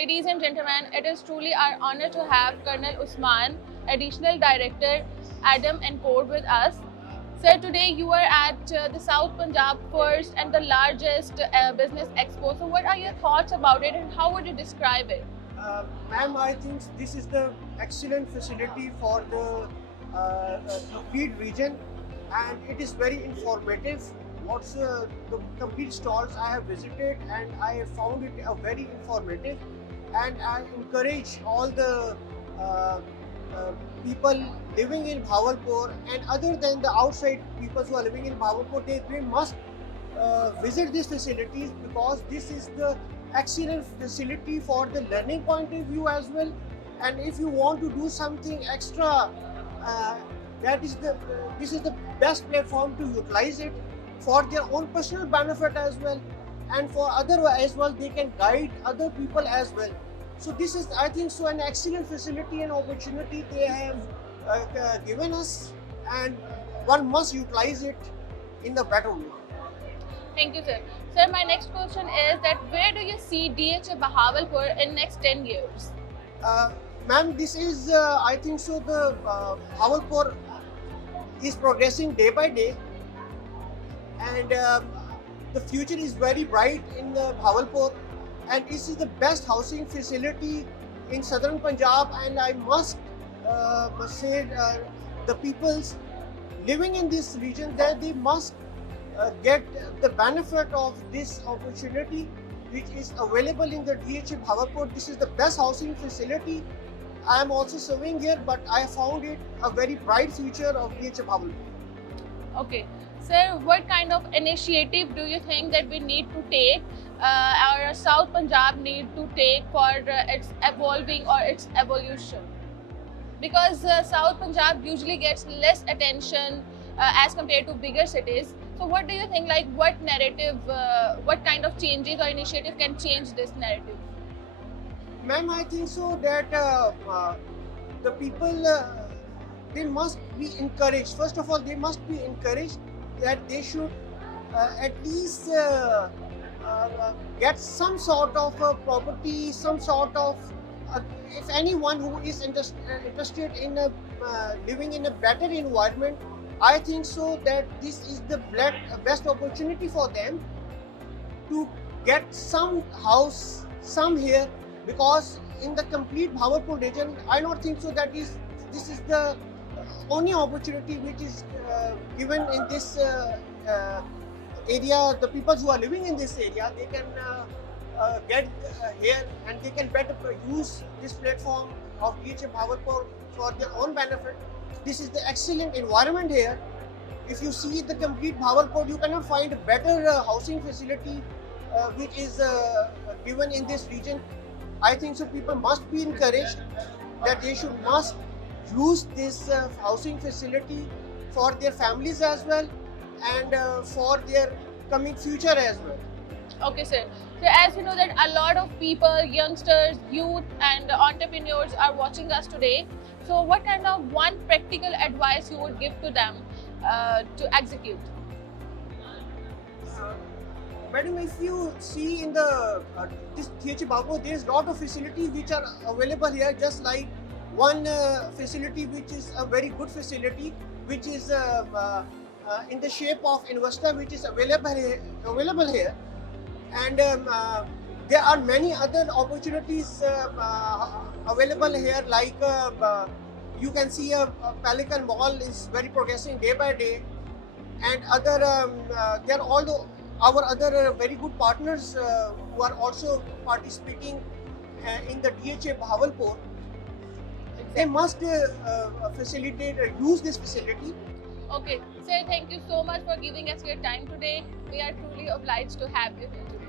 Ladies and gentlemen, it is truly our honor to have Colonel Usman, Additional Director, Adam and Code with us. Sir, today you are at the South Punjab first and the largest business expo. So what are your thoughts about it and how would you describe it? Ma'am, I think this is the excellent facility for the complete region, and it is very informative. What's the complete stalls I have visited, and I found it very informative. And I encourage all the uh, people living in Bhavalpur and other than the outside people who are living in Bhavalpur, they must visit these facilities because this is the excellent facility for the learning point of view as well. And if you want to do something extra, uh, that is the this is the best platform to utilize it for their own personal benefit as well, and for other as well. They can guide other people as well. So this is, I think, so an excellent facility and opportunity they have given us, and one must utilize it in the better way. Thank you, sir. Sir, my next question is that where do you see DHA Bahawalpur in next 10 years? Uh, Ma'am, this is, I think so, the Bhavalpur is progressing day by day, and the future is very bright in the Bhavalpur, and this is the best housing facility in southern Punjab. And I must say, the peoples living in this region, that they must get the benefit of this opportunity which is available in the DHA Bhavalpur. This is the best housing facility. I am also serving here, but I found it a very bright future of DHA Bhavalpur. Okay. Sir, what kind of initiative do you think that we need to take or South Punjab need to take for its evolving or its evolution? Because South Punjab usually gets less attention as compared to bigger cities. So what do you think, like what narrative, what kind of changes or initiative can change this narrative? Ma'am, I think so that the people, they must be encouraged. First of all, they must be encouraged that they should at least get some sort of property, some sort of, if anyone who is interested in living in a better environment, I think so that this is the best opportunity for them to get some house, some here, because in the complete Bhavalpur region, I don't think so that this is the only opportunity which is given in this area. The people who are living in this area, they can get here, and they can better use this platform of DHA Bhavalpur for their own benefit. This is the excellent environment here. If you see the complete Bhavalpur, you cannot find a better housing facility which is given in this region. I think so people must be encouraged that they must use this housing facility for their families as well, and for their coming future as well. Okay, sir. So as you know that a lot of people, youngsters, youth and entrepreneurs are watching us today. So what kind of one practical advice you would give to them to execute? Madam, if you see in the this DHA Bhavalpur, there is lot of facilities which are available here. Just like one facility which is a very good facility, which is in the shape of investor, which is available here. And there are many other opportunities available here, like you can see a Pelican Mall is very progressing day by day, and other there are all our other very good partners who are also participating in the DHA Bhavalpur. They must facilitate use this facility. Okay, sir, thank you so much for giving us your time today. We are truly obliged to have you here today.